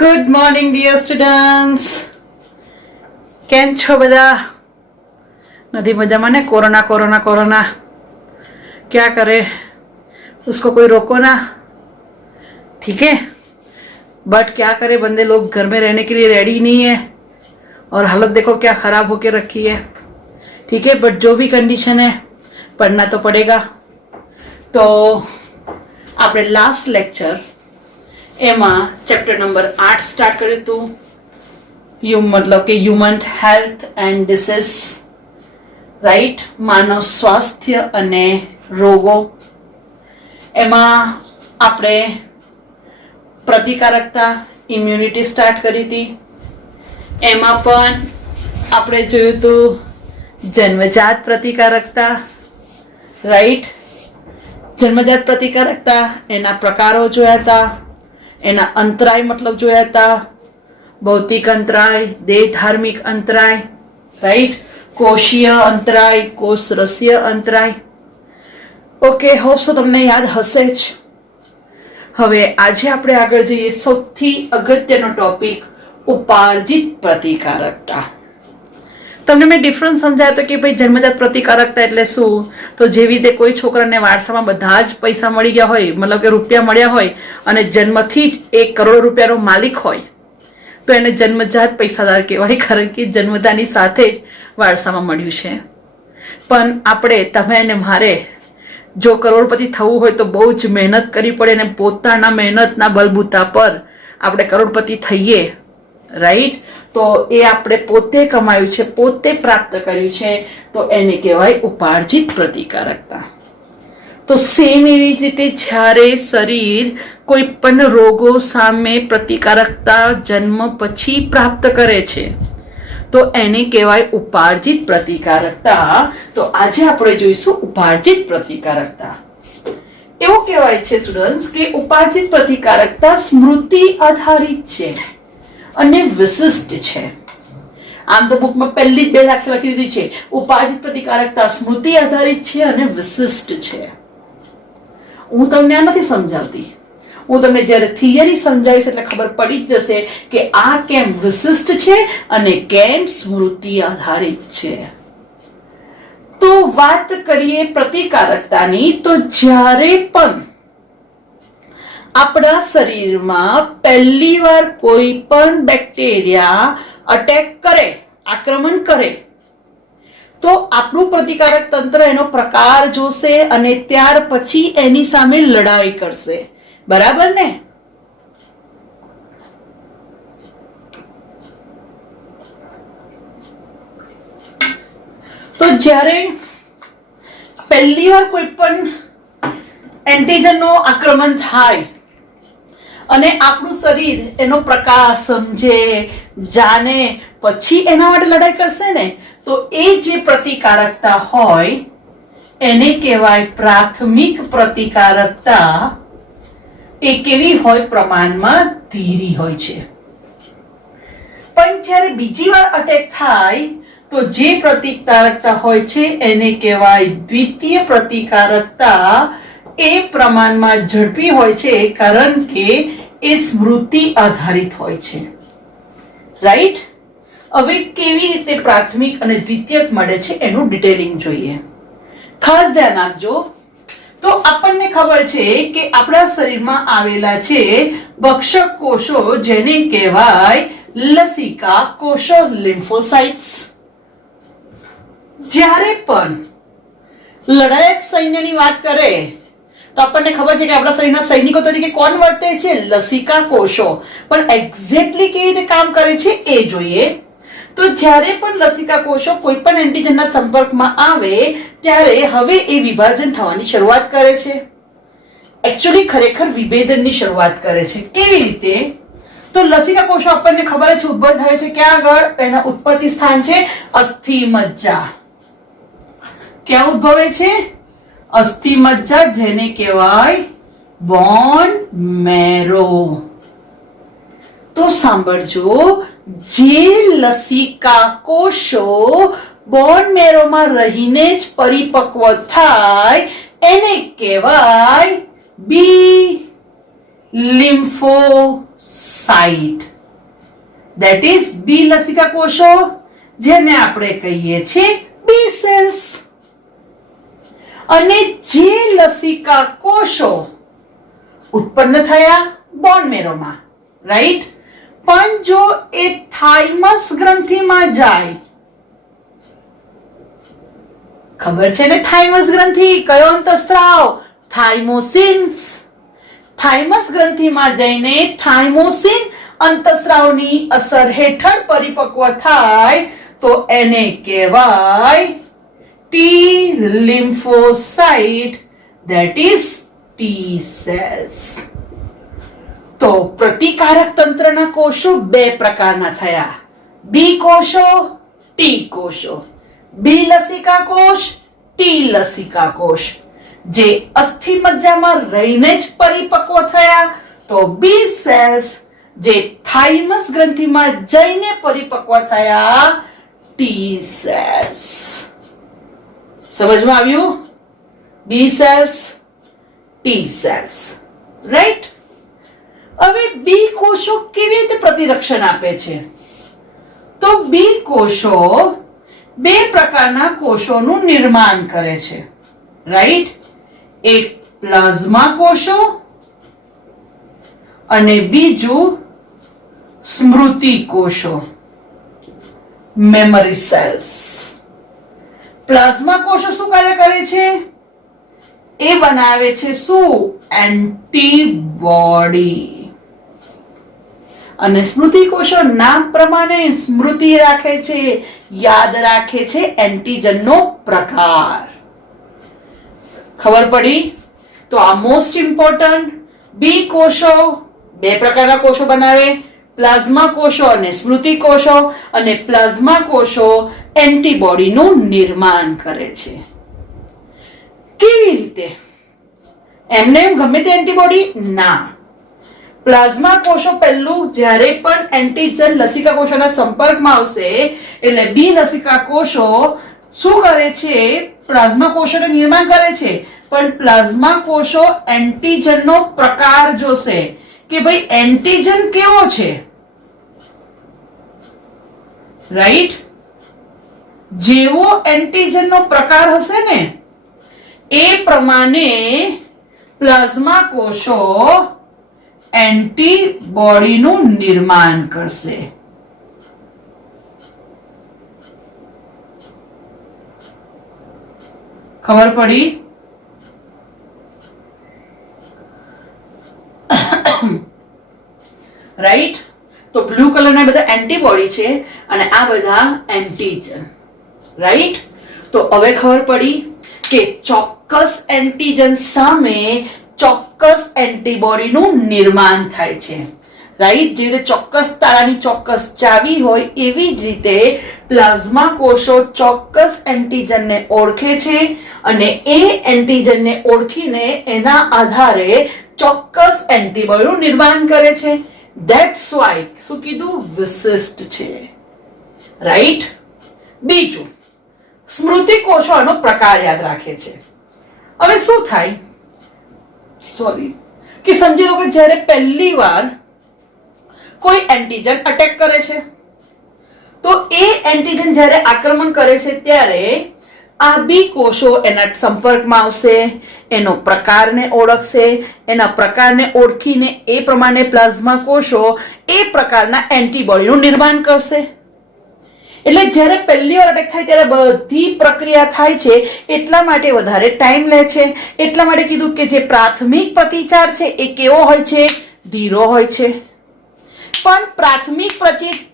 Good morning dear students. કેમ છો બધા? નથી મજામાં ને? कोरोना कोरोना कोरोना क्या करे, उसको कोई रोको ना, ठीक है. बट क्या करे, बंदे लोग घर में रहने के लिए रेडी नहीं है और हालत देखो क्या खराब होके रखी है. ठीक है, बट जो भी कंडीशन है पढ़ना तो पड़ेगा. तो આપણે લાસ્ટ લેક્ચર એમાં ચેપ્ટર નંબર 8 સ્ટાર્ટ કર્યું હતું, મતલબ કે human health and diseases, right, માનવ સ્વાસ્થ્ય અને રોગો. એમાં આપણે પ્રતિકારકતા, ઇમ્યુનિટી સ્ટાર્ટ કરી હતી. એમાં પણ આપણે જોયું હતું જન્મજાત પ્રતિકારકતા, રાઈટ. જન્મજાત પ્રતિકારકતા, એના પ્રકારો જોયા હતા, એના અંતરાય મતલબ જોયા હતા, ભૌતિક અંતરાય, દેહ ધાર્મિક અંતરાય, રાઈટ, કોષીય અંતરાય, કોષરસીય અંતરાય. ઓકે, હોપ સો તમને યાદ હશે જ. હવે આજે આપણે આગળ જઈએ. સૌથી અગત્યનો ટોપિક ઉપાર્જિત પ્રતિકારકતા. તમને મેં ડિફરન્સ સમજાયો હતો કે ભાઈ જન્મજાત પ્રતિકારકતા એટલે શું. તો જેવી રીતે કોઈ છોકરાને વારસામાં બધા જ પૈસા મળી ગયા હોય, મતલબ કે રૂપિયા મળ્યા હોય અને જન્મથી જ 1 કરોડ રૂપિયાનો માલિક હોય તો એને જન્મજાત પૈસાદાર કહેવાય, કારણ કે જન્મતાની સાથે જ વારસામાં મળ્યું છે. પણ આપણે, તમે અને મારે જો કરોડપતિ થવું હોય તો બહુ જ મહેનત કરવી પડે અને પોતાના મહેનતના બલબૂતા પર આપણે કરોડપતિ થઈએ, રાઈટ. તો એ આપણે પોતે કમાયું છે, પોતે પ્રાપ્ત કર્યું છે, તો એને કહેવાય ઉપાર્જિત પ્રતિકારકતા. તો સેમ એવી જ રીતે જ્યારે શરીર કોઈ પણ રોગો સામે પ્રતિકારકતા જન્મ પછી પ્રાપ્ત કરે છે તો એને કહેવાય ઉપાર્જિત પ્રતિકારકતા. તો આજે આપણે જોઈશું ઉપાર્જિત પ્રતિકારકતા. એવું કહેવાય છે સ્ટુડન્ટ્સ કે ઉપાર્જિત પ્રતિકારકતા સ્મૃતિ આધારિત છે અને વિશિષ્ટ છે. આમ તો બુકમાં પહેલી જ 2 લખી દીધી છે, ઉપાર્જિત પ્રતિકારકતા સ્મૃતિ આધારિત છે અને વિશિષ્ટ છે. હું તમને આ નથી સમજાવતી, હું તમને જ્યારે થિયરી સમજાવીશ એટલે ખબર પડી જ જશે કે આ કેમ વિશિષ્ટ છે અને કેમ સ્મૃતિ આધારિત છે. તો વાત કરીએ પ્રતિકારકતાની, તો જ્યારે પણ આપણા શરીરમાં પહેલી વાર કોઈ પણ બેક્ટેરિયા અટેક કરે, આક્રમણ કરે, તો આપણું પ્રતિકારક તંત્ર એનો પ્રકાર જોશે અને ત્યાર પછી એની સામે લડાઈ કરશે, બરાબર ને? તો જ્યારે પહેલી વાર કોઈ પણ એન્ટીજનનો આક્રમણ થાય અને આપણું શરીર એનો પ્રકાર સમજે, જાણે, પછી એના માટે લડાઈ કરશે ને, તો એ જે પ્રતિકારકતા હોય એને કહેવાય પ્રાથમિક પ્રતિકારકતા. એ કેવી હોય? પ્રમાણમાં ધીરી હોય છે. પણ જ્યારે બીજી વાર અટેક થાય તો જે પ્રતિકારકતા હોય છે એને કહેવાય દ્વિતીય પ્રતિકારકતા. એ પ્રમાણમાં ઝડપી હોય છે કારણ કે એ સ્મૃતિ આધારિત હોય છે, રાઈટ. હવે કેવી રીતે પ્રાથમિક અને દ્વિતીયક મળે છે એનું ડિટેલિંગ જોઈએ. ખાસ ધ્યાન આપજો. તો આપણને ખબર છે કે આપણા શરીરમાં આવેલા છે ભક્ષક કોષો, જેને કહેવાય લસિકા કોષો, લિમ્ફોસાઇટ્સ. જ્યારે પણ લડાયક સૈન્યની વાત કરે તો આપણને ખબર છે કે આપણા શરીરના સૈનિકો તરીકે કોણ વર્તે છે? લસિકા કોષો. પણ એક્ઝેક્ટલી કેવી રીતે કામ કરે છે એ જોઈએ. તો જ્યારે પણ લસિકા કોષો કોઈ પણ એન્ટીજનના સંપર્કમાં આવે ત્યારે હવે એ વિભાજન થવાની શરૂઆત કરે છે. એકચ્યુઅલી ખરેખર વિભેદનની શરૂઆત કરે છે. કેવી રીતે? તો લસિકા કોષો આપણને ખબર છે ઉદ્ભવ થાય છે ક્યાં આગળ? એના ઉત્પત્તિ સ્થાન છે અસ્થિ મજ્જા. ક્યાં ઉદ્ભવે છે? અસ્થિ મજ્જા, જેને કહેવાય બોન મેરો. તો સાંભળજો, જે લસિકા કોષો બોન મેરોમાં રહીને જ પરિપક્વ થાય એને કહેવાય બી લિમ્ફોસાઇટ, ધેટ ઇઝ બી લસિકા કોષો, જેને આપણે કહીએ છીએ બી સેલ્સ. અને જે લસિકા કોષો ઉત્પન્ન થયા બોન મેરોમાં, રાઈટ, પણ જો એ થાઇમસ ગ્રંથિમાં જાય, ખબર છે ને થાઇમસ ગ્રંથિ કયો અંતસ્ત્રાવ? થાઇમોસિન્સ. થાઇમસ ગ્રંથિમાં જઈને થાઇમોસિન અંતસ્ત્રાવની અસર હેઠળ પરિપક્વ થાય તો એને કહેવાય T lymphocyte, that is T cells. તો પ્રતિકારક તંત્રના કોષો બે પ્રકારના થયા, બી કોષો, ટી કોષો. બી લસિકા કોષ, ટી લસિકા કોષ. જે અસ્થિ મજ્જામાં રહીને જ પરિપક્વ થયા તો બી સેલ્સ, જે થાઇમસ ગ્રંથિમાં જઈને પરિપક્વ થયા ટી સેલ્સ. સમજમાં આવ્યું? B cells, T cells, right. હવે બી કોષો કેવી રીતે પ્રતિરક્ષણ આપે છે? તો બી કોષો બે પ્રકારના કોષોનું નિર્માણ કરે છે, રાઈટ. એક પ્લાઝ્મા કોષો અને બીજું સ્મૃતિ કોષો, મેમરી સેલ્સ. પ્લાઝ્મા કોષો શું કાર્ય કરે છે? એ બનાવે છે શું? એન્ટીબોડી. અને સ્મૃતિ કોષો નામ પ્રમાણે સ્મૃતિ રાખે છે, યાદ રાખે છે એન્ટીજનનો પ્રકાર. ખબર પડી? તો આ મોસ્ટ ઇમ્પોર્ટન્ટ. બી કોષો બે પ્રકારના કોષો બનાવે, પ્લાઝ્મા કોષો અને સ્મૃતિ કોષો. અને પ્લાઝ્મા કોષો એન્ટીબોડીનું નિર્માણ કરે છે. કેવી રીતે? એમને એમ ગમે તે એન્ટીબોડી? ના. પ્લાઝ્મા કોષો પહેલું જ્યારે પણ એન્ટીજન લસિકા કોષોના સંપર્કમાં આવશે એટલે બી લસિકા કોષો શું કરે છે? પ્લાઝ્મા કોષોનું નિર્માણ કરે છે, પણ પ્લાઝ્મા કોષો એન્ટીજનનો પ્રકાર જોશે કે ભાઈ એન્ટીજન કેવો છે, રાઈટ. જેવો એન્ટીજનનો પ્રકાર હશે ને એ પ્રમાણે પ્લાઝ્મા કોષો એન્ટીબોડીનું નિર્માણ કરશે. ખબર પડી? રાઈટ. તો બ્લુ કલરના બધા એન્ટીબોડી છે અને આ બધા એન્ટીજન, રાઈટ. તો હવે ખબર પડી કે ચોક્કસ એન્ટીજન સામે ચોક્કસ એન્ટીબોડીનું નિર્માણ થાય છે, રાઈટ. જે રીતે ચોક્કસ તાળાની ચોક્કસ ચાવી હોય એવી જ રીતે પ્લાઝ્મા કોષો ચોક્કસ એન્ટીજનને ઓળખે છે અને એ એન્ટીજનને ઓળખીને એના આધારે ચોક્કસ એન્ટીબોડીનું નિર્માણ કરે છે. ધેટ્સ વાય શું કીધું? વિશિષ્ટ છે, રાઈટ. બીજું, સ્મૃતિ કોષો આનો પ્રકાર યાદ રાખે છે. હવે શું થાય? કે સમજી લો કે જ્યારે પહેલી વાર કોઈ એન્ટીજન અટેક કરે છે તો એ એન્ટીજન જ્યારે આક્રમણ કરે છે ત્યારે આ બી કોષો એના સંપર્કમાં આવશે, એનો પ્રકારને ઓળખશે, એના પ્રકારને ઓળખીને એ પ્રમાણે પ્લાઝ્મા કોષો એ પ્રકારના એન્ટીબોડીનું નિર્માણ કરશે. એટલે જ્યારે પહેલી વાર અટેક થાય ત્યારે બધી પ્રક્રિયા થાય છે એટલા માટે વધારે ટાઈમ લે છે. એટલા માટે કીધું કે જે પ્રાથમિક પ્રતિચાર છે એ કેવો હોય છે? ધીરો હોય છે. પણ પ્રાથમિક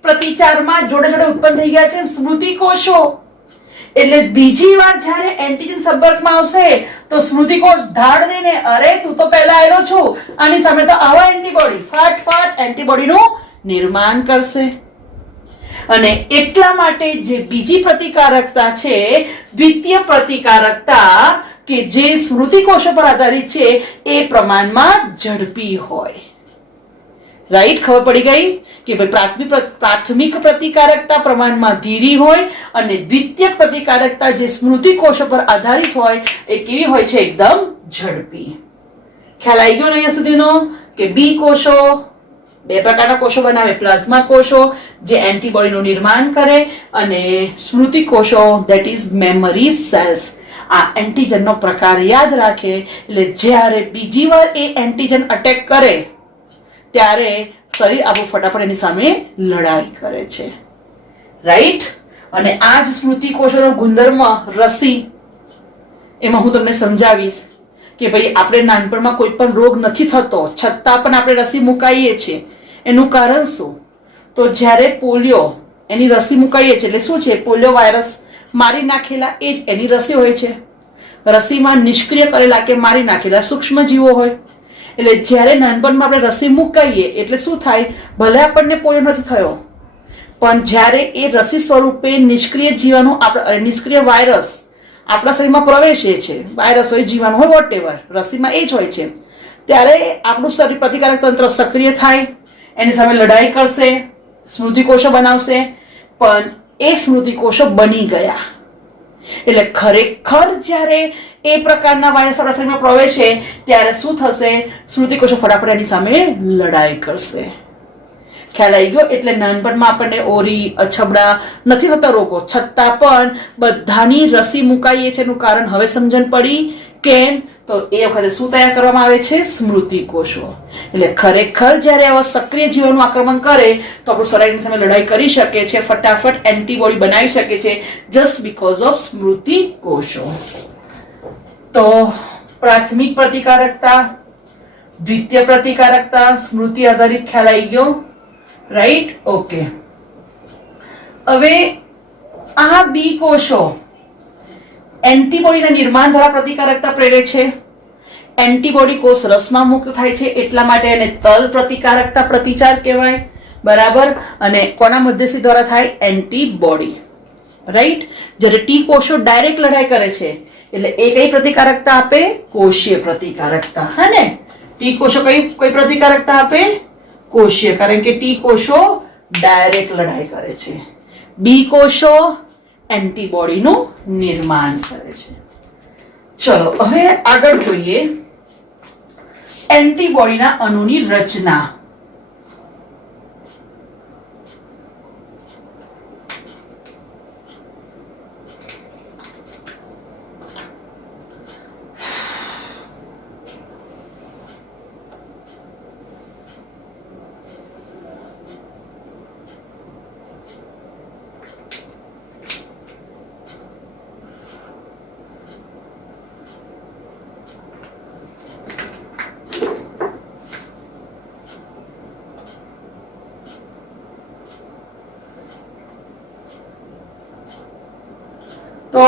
પ્રતિચારમાં જોડે જોડે ઉત્પન્ન થઈ ગયા છે સ્મૃતિ કોષો. એટલે બીજી વાર જ્યારે એન્ટીજન સંપર્કમાં આવશે તો સ્મૃતિ કોષ ધાડ દઈને અરે તું તો પહેલા આવેલો છું, આની સામે તો આવા એન્ટીબોડી ફાટ એન્ટીબોડીનું નિર્માણ કરશે. અને એટલા માટે જે બીજી પ્રતિકારકતા છે દ્વિતીય પ્રતિકારકતા કે જે સ્મૃતિ કોષો પર આધારિત છે એ પ્રમાણમાં ઝડપી હોય, રાઈટ. ખબર પડી ગઈ કે ભાઈ પ્રાથમિક પ્રતિકારકતા પ્રમાણમાં ધીરી હોય અને દ્વિતીય પ્રતિકારકતા જે સ્મૃતિ કોષો પર આધારિત હોય એ કેવી હોય છે? એકદમ ઝડપી. ખ્યાલ આવી ગયો અહીંયા સુધીનો કે બી કોષો બે પ્રકારના કોષો બનાવે, પ્લાઝ્મા કોષો જે એન્ટીબોડીનું નિર્માણ કરે અને સ્મૃતિ કોષો ધેટ ઇઝ મેમરી સેલ્સ આ એન્ટીજનનો પ્રકાર યાદ રાખે, એટલે જ્યારે બીજી વાર એ એન્ટીજન અટેક કરે ત્યારે શરીર આપણું ફટાફટ એની સામે લડાઈ કરે છે, રાઈટ. અને આ જ સ્મૃતિ કોષોનો ગુણધર્મ રસી, એમાં હું તમને સમજાવીશ કે ભાઈ આપણે નાનપણમાં કોઈ પણ રોગ નથી થતો છતાં પણ આપણે રસી મુકાઈએ છીએ. એનું કારણ શું? તો જ્યારે પોલિયો એની રસી મુકાઈએ છીએ એટલે શું છે, પોલિયો વાયરસ મારી નાખેલા એ જ એની રસી હોય છે. રસીમાં નિષ્ક્રિય કરેલા કે મારી નાખેલા સૂક્ષ્મ જીવો હોય. એટલે જ્યારે નાનપણમાં આપણે રસી મુકાઈએ એટલે શું થાય, ભલે આપણને પોલિયો નથી થયો પણ જ્યારે એ રસી સ્વરૂપે નિષ્ક્રિય જીવાણુ નિષ્ક્રિય વાયરસ આપણા શરીરમાં પ્રવેશે છે, વાયરસ હોય જીવાણુ હોય વોટેવર, રસીમાં એ જ હોય છે, ત્યારે આપણું શરીર પ્રતિકારક તંત્ર સક્રિય થાય, એની સામે લડાઈ કરશે, સ્મૃતિકોષો બનાવશે. પણ એ સ્મૃતિકોષો બની ગયા એટલે ખરેખર જ્યારે એ પ્રકારના વાયરસ આપણા શરીરમાં પ્રવેશે ત્યારે શું થશે, સ્મૃતિકોષો ફટાફટ એની સામે લડાઈ કરશે. ખ્યાલ આવી ગયો? એટલે નાનપણમાં આપણને ઓરી અછબડા નથી થતા રોગો છતાં પણ બધાની રસી મુકાઈએ છે. એનું કારણ હવે સમજણ પડી. કેમ? તો એ વખતે શું તૈયાર કરવામાં આવે છે, સ્મૃતિ કોષો. એટલે ખરેખર જ્યારે આવા સક્રિય જીવનનું આક્રમણ કરે તો આપણું શરીરની સામે લડાઈ કરી શકે છે, ફટાફટ એન્ટીબોડી બનાવી શકે છે જસ્ટ બીકોઝ ઓફ સ્મૃતિ કોષો. તો પ્રાથમિક પ્રતિકારકતા, દ્વિતીય પ્રતિકારકતા, સ્મૃતિ આધારિત ખ્યાલ આવી ગયો, રાઈટ? ઓકે. હવે આ બી કોષો એન્ટીબોડીના નિર્માણ દ્વારા પ્રતિકારકતા પ્રેરે છે. એન્ટીબોડી કોષ રસમાં મુક્ત થાય છે એટલા માટે એને તલ પ્રતિકારકતા પ્રતિચાર કહેવાય, બરાબર. અને કોના મધ્યસ્થી દ્વારા થાય, એન્ટીબોડી, રાઈટ. જ્યારે ટી કોષો ડાયરેક્ટ લડાઈ કરે છે એટલે એ કઈ પ્રતિકારકતા આપે, કોષીય પ્રતિકારકતા. હા ને, ટી કોષો કઈ પ્રતિકારકતા આપે, કોષીય, કારણ કે ટી કોષો ડાયરેક્ટ લડાઈ કરે છે. બી કોષો એન્ટીબોડીનું નિર્માણ કરે છે. ચલો હવે આગળ જોઈએ એન્ટીબોડીના અણુની રચના. તો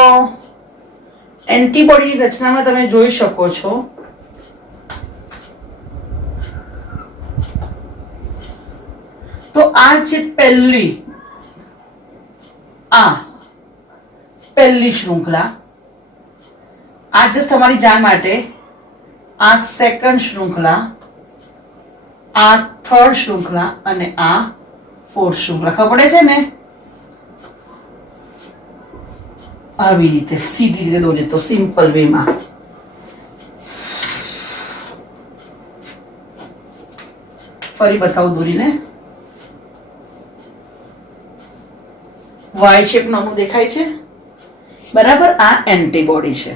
એન્ટીબોડીની રચનામાં તમે જોઈ શકો છો તો આ છે પહેલી શૃંખલા, આ જસ્ટ તમારી જાણ માટે. આ સેકન્ડ શૃંખલા, આ થર્ડ શૃંખલા અને આ ફોર્થ શૃંખલા. ખબર પડે છે ને? આવી રીતે સીધી રીતે દોરીએ તો સિમ્પલ વેમાં. ફરી બતાવું દોરીને. વાય શેપ નાનું દેખાય છે, બરાબર. આ એન્ટીબોડી છે.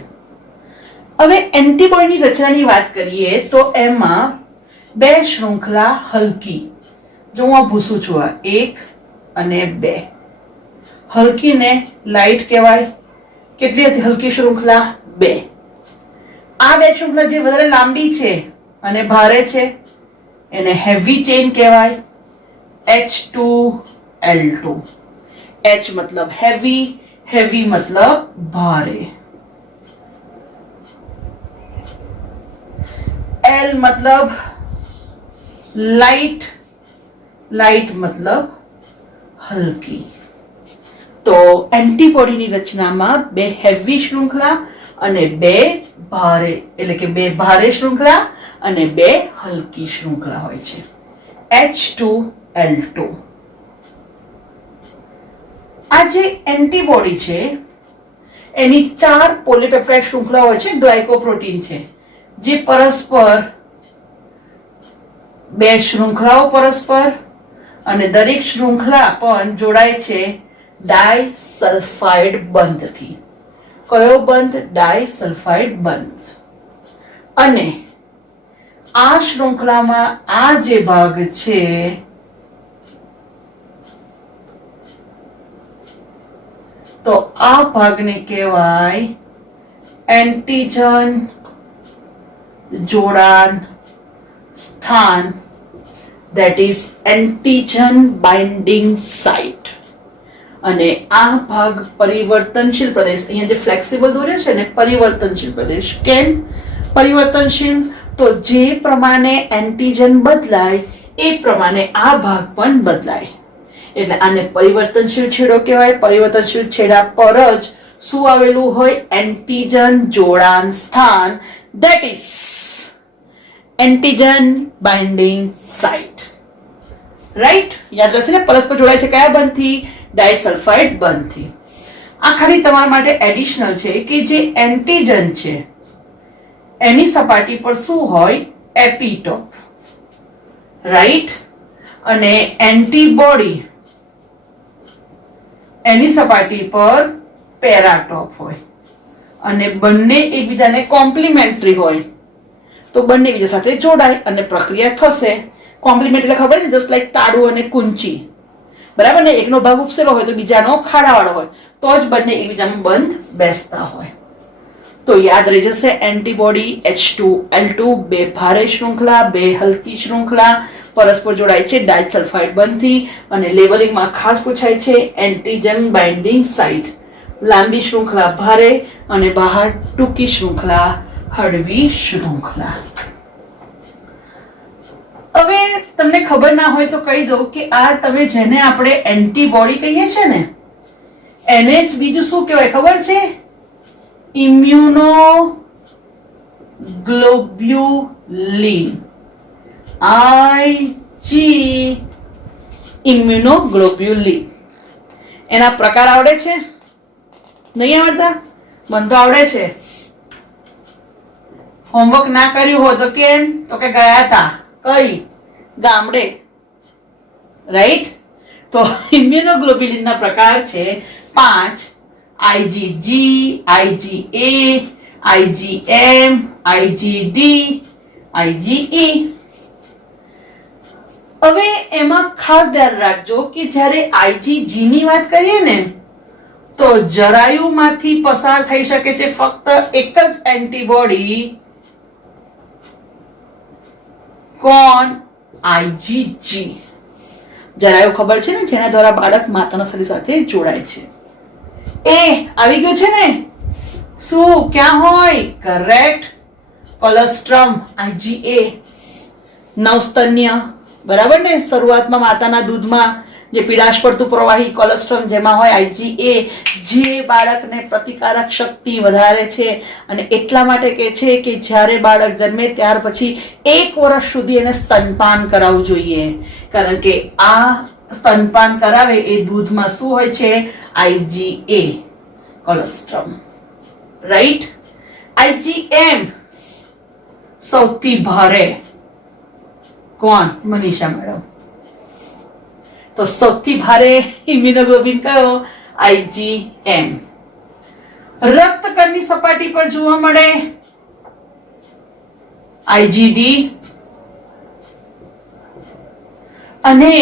હવે એન્ટીબોડીની રચનાની વાત કરીએ તો એમાં બે શૃંખલા હલકી, જો હું આ ભૂસું છું, આ 1 અને 2. હલકીને લાઇટ કહેવાય. કેટલી હતી હલકી શૃંખલા? 2. આ બે શૃંખલા જે વધારે લાંબી છે અને ભારે છે એને હેવી ચેઇન કહેવાય, H2L2. H મતલબ હેવી, હેવી મતલબ ભારે, L મતલબ લાઇટ, લાઇટ મતલબ હલકી. તો એન્ટીબોડીની રચનામાં બે હેવી શૃંખલા અને બે ભારે, એટલે કે બે ભારે શૃંખલા અને બે હલકી શૃંખલા હોય છે, H2L2. આ જે એન્ટીબોડી છે એની 4 પોલીપેપ્ટાઇડ શૃંખલા હોય છે, ગ્લાયકોપ્રોટીન છે, જે પરસ્પર બે શૃંખલાઓ પરસ્પર, અને દરેક શૃંખલા પણ જોડાય છે ડાયસલ્ફાઇડ બંધથી. કયો બંધ? ડાયસલ્ફાઇડ બંધ. અને આ શૃંખલામાં આ જે ભાગ છે તો આ ભાગને કહેવાય એન્ટીજન જોડાણ સ્થાન, that is antigen binding site. અને આ ભાગ પરિવર્તનશીલ પ્રદેશ, અહીંયા જે ફ્લેક્સિબલ દોર્યો છે ને, પરિવર્તનશીલ પ્રદેશ. કેમ પરિવર્તનશીલ? તો જે પ્રમાણે એન્ટીજન બદલાય એ પ્રમાણે આ ભાગ પણ બદલાય, એટલે આને પરિવર્તનશીલ છેડો કહેવાય. પરિવર્તનશીલ છેડા પર જ શું આવેલું હોય? એન્ટીજન જોડાણ સ્થાન, that is antigen binding site. Right? યાદ રહેશે ને, પરસ્પર જોડાય છે કયા બંધથી? ડાયસલ્ફાઇડ બંધથી. આ ખાલી તમારા માટે એડિશનલ છે કે જે એન્ટીજન છે એની સપાટી પર શું હોય? એપિટોપ. રાઈટ? અને એન્ટીબોડી એની સપાટી પર પેરાટોપ હોય, અને બંને એકબીજાને કોમ્પ્લિમેન્ટરી હોય, તો બંને એકબીજા સાથે જોડાય અને પ્રક્રિયા થશે. કોમ્પ્લિમેન્ટ એટલે ખબર ને, જસ્ટ લાઈક તાળું અને કુંચી, બરાબર ને? એકનો ભાગ ઉપસેલો હોય તો બીજાનો ખાડાવાળો હોય, તો જ બંને એકબીજામાં બંધ બેસતા હોય. તો યાદ રહી જશે, એન્ટીબોડી H2L2, બે ભારે શૃંખલા, બે હલકી શૃંખલા પરસ્પર જોડાય છે ડાયસલ્ફાઇડ બંધથી. અને લેવલિંગમાં ખાસ પૂછાય છે એન્ટીજન બાઇન્ડિંગ સાઇટ. લાંબી શૃંખલા ભારે અને બહાર ટૂંકી શૃંખલા હળવી શૃંખલા. હવે તમને ખબર ના હોય તો કહી દઉં કે આ તમે જેને આપણે એન્ટીબોડી કહીએ છીએ ને, એને જ બીજું શું કહેવાય ખબર છે? ઇમ્યુનોગ્લોબ્યુલિન. IG immunoglobulin. એના પ્રકાર આવડે છે? નહીં આવડતા? મને તો આવડે છે. હોમવર્ક ના કર્યું હોય તો કેમ? તો કે ગયા હતા કઈ ગામડે. રાઈટ? તો ઇમ્યુનોગ્લોબ્યુલિન ના પ્રકાર છે 5: IgG, IgA, IgM, IgD, IgE. હવે એમાં ખાસ ધ્યાન રાખજો કે જ્યારે IgG ની વાત કરીએ ને, તો જરાયુમાંથી પસાર થઈ શકે છે ફક્ત એક જ એન્ટીબોડી. કોણ? IgG. જરાયુ ખબર છે ને, જેના દ્વારા બાળક માતાના શરીર સાથે જોડાય છે. એ આવી ગયું છે ને? શું ક્યાં હોય? Correct, colostrum. IgA નવસ્તન્ય, બરાબર ને? શરૂઆતમાં માતાના દૂધમાં જે પીળાશ પડતું પ્રવાહી કોલોસ્ટ્રમ જેમાં હોય IgA, જે બાળકને પ્રતિકારક શક્તિ વધારે છે. અને એટલા માટે કહે છે કે જ્યારે બાળક જન્મે ત્યાર પછી 1 વર્ષ સુધી એને સ્તનપાન કરાવવું જોઈએ, કારણ કે આ સ્તનપાન કરાવે એ દૂધમાં શું હોય છે? IgA colostrum. રાઈટ? IgM સૌથી ભારે. કોણ? મનીષા મેડમ. તો સૌથી ભારે ઇમ્યુનોગ્લોબ્યુલિન કયો? IgM. રક્તકણની સપાટી પર જોવા મળે IgD. અને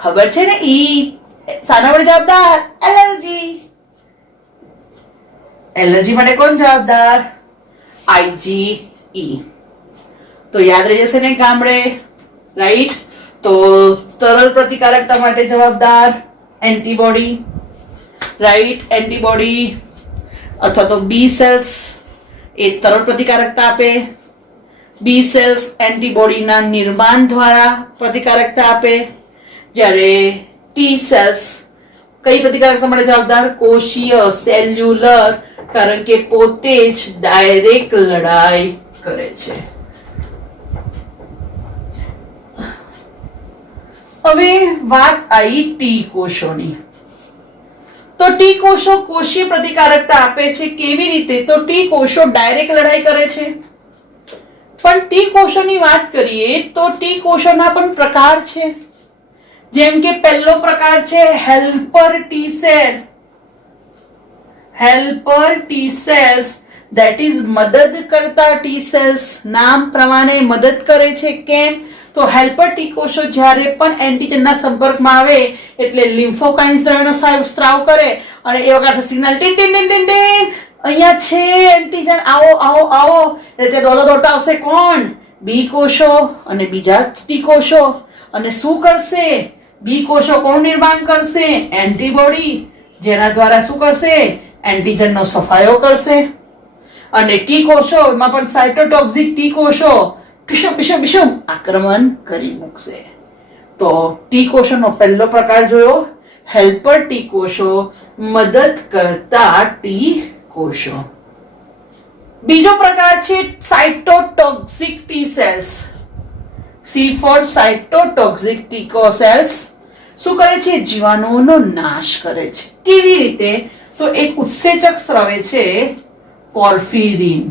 ખબર છે ને, ઈ શાના માટે જવાબદાર? એલર્જી. એલર્જી માટે કોણ જવાબદાર? IgE. તો યાદ રહી જશે ને ગામડે. રાઈટ? તો તરલ પ્રતિકારકતા માટે જવાબદાર એન્ટીબોડી. રાઈટ? એન્ટીબોડી અથવા તો બી સેલ્સ એ તરલ પ્રતિકારકતા આપે. બી સેલ્સ એન્ટીબોડીના નિર્માણ દ્વારા પ્રતિકારકતા આપે, જ્યારે ટી સેલ્સ કઈ પ્રતિકારકતા માટે જવાબદાર? કોષીય, સેલ્યુલર, કારણ કે પોતે જ ડાયરેક્ટ લડાઈ કરે છે. હવે વાત આવી ટી કોષોની. તો ટી કોષો કોષીય પ્રતિકારકતા આપે છે. કેવી રીતે? તો ટી કોષો ડાયરેક્ટ લડાઈ કરે છે, પણ પણ ટી કોષોની વાત કરીએ તો ટી કોષોના પણ પ્રકાર છે. જેમ કે પહેલો પ્રકાર છે helper T cell. Helper T cells, that is મદદ કરતા ટી સેલ્સ. નામ પ્રમાણે મદદ કરે છે. કેમ? તો હેલ્પર ટી કોષો જ્યારે પણ એન્ટીજનના સંપર્કમાં આવે એટલે લિમ્ફોકાઇન્સ દ્રવ્યનો સ્ત્રાવ કરે અને એ વખતે signal tin tin tin tin tin, અહીંયા છે એન્ટીજન, આવો આવો આવો. એટલે દોડતા દોડતા આવશે કોણ? બી કોષો અને બીજા ટી કોષો. અને શું કરશે? બી કોષો કોણ નિર્માણ કરશે? એન્ટીબોડી, જેના દ્વારા શું કરશે? એન્ટીજનનો સફાયો કરશે. અને ટી કોષો, એમાં પણ સાયટોટોક્સિક ટી કોષો આક્રમણ કરી મૂકશે. તો ટી કોષોનો પહેલો પ્રકાર જોયો, હેલ્પર ટી કોષો, મદદ કરતા ટી કોષો. બીજો પ્રકાર છે cytotoxic T cells. C four cytotoxic T cells. શું કરે છે? જીવાણુઓનો નાશ કરે છે. કેવી રીતે? તો એક ઉત્સેચક સ્ત્રાવે છે પોર્ફિરિન.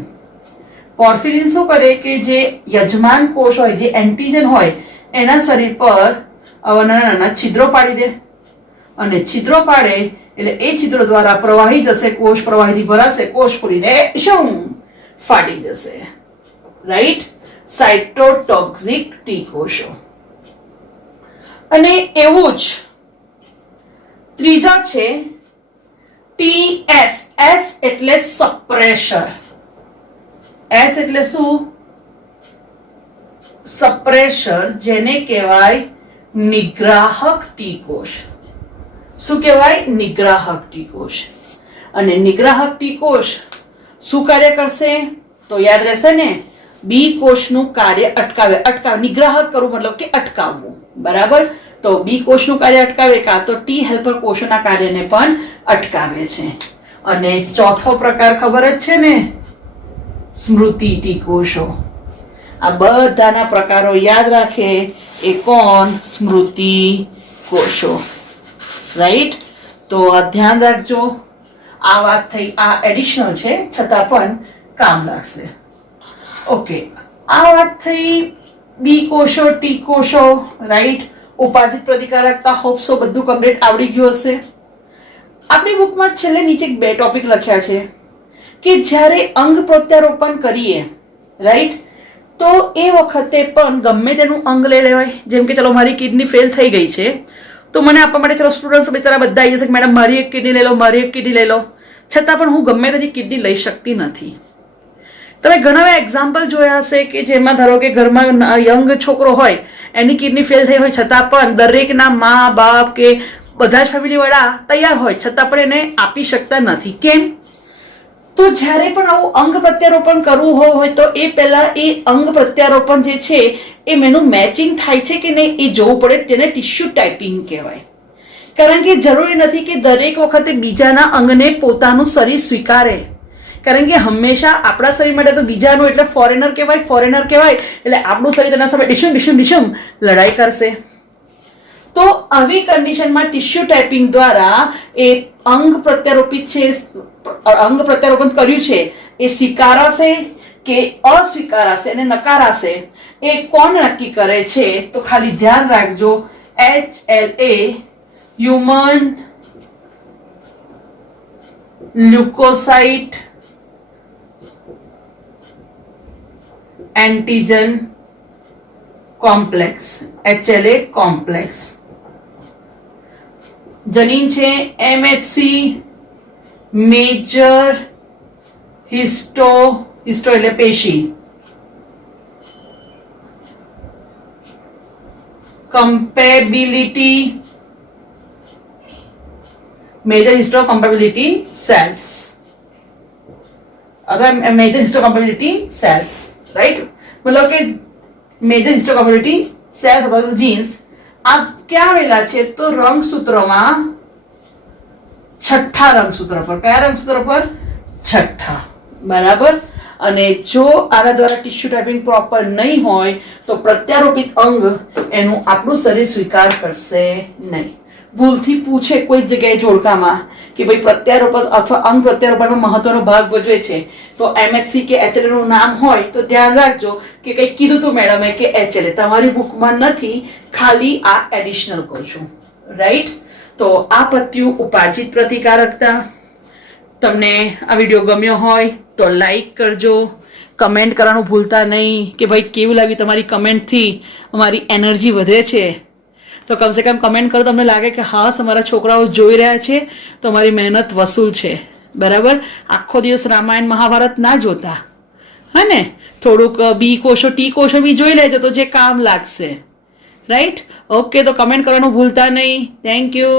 પોર્ફિરિન શું કરે કે જે યજમાન કોષ હોય, જે એન્ટીજન હોય, એના શરીર પર નાના નાના છિદ્રો પાડી દે. અને છિદ્રો પાડે એટલે એ છિદ્રો દ્વારા પ્રવાહી જશે, કોષ પ્રવાહીથી ભરાશે, કોષ ફૂલીને શું ફાટી જશે. રાઈટ? સાયટોટોક્સિક ટી કોષો. અને એવું જ ત્રીજો છે ટીએસ. એસ એટલે સપ્રેશર. એસ એટલે શું? સપ્રેશર, જેને કહેવાય નિગ્રાહક ટી કોષ. શું કહેવાય? નિગ્રાહક ટી કોષ. અને નિગ્રાહક ટી કોષ શું કાર્ય કરશે? તો યાદ રહેશે ને, બી કોષનું કાર્ય અટકાવે. નિગ્રાહક કરવું મતલબ કે અટકાવવું. બરાબર? તો બી કોષનું કાર્ય અટકાવે, કાં તો ટી હેલ્પર કોષોના કાર્યને પણ અટકાવે છે. અને ચોથો પ્રકાર ખબર જ છે ને, સ્મૃતિ ટી કોષો. આ બધાના પ્રકારો યાદ રાખે એ કોણ? સ્મૃતિ કોષો. રાઈટ? તો આ ધ્યાન રાખજો. આ વાત થઈ, આ એડિશનલ છે છતાં પણ કામ લાગશે. ઓકે, આ વાત થઈ બી કોષો, ટી કોષો. રાઈટ? ઉપાધિત પ્રતિકારકતા, હોપ્સો બધું કમ્પ્લીટ આવડી ગયું હશે. આપણી બુકમાં છેલ્લે નીચે 2 ટોપિક લખ્યા છે કે જ્યારે અંગ પ્રત્યારોપણ કરીએ, રાઈટ, તો એ વખતે પણ ગમે તેનું અંગ લઈ લેવાય. જેમ કે ચલો મારી કિડની ફેલ થઈ ગઈ છે, તો મને આપવા માટે ચલો સ્ટુડન્ટ્સ બિચારા બધા આવી જશે કે મેડમ મારી એક કિડની લઈ લો, મારી એક કિડની લઈ લો. છતાં પણ હું ગમે તેની કિડની લઈ શકતી નથી. તમે ઘણા એવા એક્ઝામ્પલ જોયા હશે કે જેમાં ધારો કે ઘરમાં યંગ છોકરો હોય, એની કિડની ફેલ થઈ હોય, છતાં પણ દરેકના મા બાપ કે બધા જ ફેમિલી વાળા તૈયાર હોય, છતાં પણ એને આપી શકતા નથી. કેમ? તો જ્યારે પણ આવું અંગ પ્રત્યારોપણ કરવું હોય તો એ પહેલા એ અંગ પ્રત્યારોપણ જે છે એ મેનું મેચિંગ થાય છે કે નહીં એ જોવું પડે. તેને ટિશ્યુ ટાઈપિંગ કહેવાય. કારણ કે જરૂરી નથી કે દરેક વખતે બીજાના અંગને પોતાનું શરીર સ્વીકારે. કારણ કે હંમેશા આપણા શરીર માટે તો બીજાનું એટલે ફોરેનર કહેવાય. એટલે આપણું શરીર તેના સામે ડિશમ લડાઈ કરશે. તો આવી કન્ડિશનમાં ટિશ્યુ ટાઈપિંગ દ્વારા એ અંગ પ્રત્યારોપિત છે, અંગ પ્રત્યારોપણ કર્યું છે એ સ્વીકારાશે કે અસ્વીકારાશે અને નકારાશે એ કોણ નક્કી કરે છે? તો ખાલી ધ્યાન રાખજો, HLA human leukocyte antigen complex, HLA complex. જનીન છે MHC મેજર હિસ્ટો એટલે પેશી, compatibility major histocompatibility cells અથવા major histocompatibility cells. Right? મતલબ કે મેજર હિસ્ટો કમ્પેબિલિટી સેલ્સ અથવા જીન્સ આ ક્યાં આવેલા છે? તો રંગસૂત્રોમાં છઠ્ઠા રંગસૂત્ર પર. કયા રંગસૂત્ર પર? છઠ્ઠા. બરાબર? અને જો આના દ્વારા ટિશ્યુ ટાઈપિંગ પ્રોપર નહીં હોય તો પ્રત્યારોપિત અંગ એનું આપણું શરીર સ્વીકાર કરશે નહીં. ભૂલથી પૂછે કોઈ જગ્યાએ જોડકામાં કે ભાઈ પ્રત્યારોપણ અથવા અંગ પ્રત્યારોપણમાં મહત્વનો ભાગ ભજવે છે, તો MHC કે HLA નું નામ હોય તો ધ્યાન રાખજો કે કંઈક કીધું તું મેડમે કે HLA તમારી બુકમાં નથી, ખાલી આ એડિશનલ કહું છું, રાઈટ? તો આ પત્યું ઉપાર્જિત પ્રતિકારકતા. તમને આ વિડીયો ગમ્યો હોય તો લાઈક કરજો, કમેન્ટ કરવાનું ભૂલતા નહીં કે ભાઈ કેવું લાગ્યું, તમારી કમેન્ટથી અમારી એનર્જી વધે છે. તો કમસે કમ કમેન્ટ કરો, તમને લાગે કે હા અમારા છોકરાઓ જોઈ રહ્યા છે તો અમારી મહેનત વસૂલ છે, બરાબર? આખો દિવસ રામાયણ મહાભારત ના જોતા, હા ને? થોડુંક બી કોષો ટી કોષો બી જોઈ લેજો તો જે કામ લાગશે, રાઈટ? ઓકે, તો કમેન્ટ કરવાનું ભૂલતા નહીં. Thank you.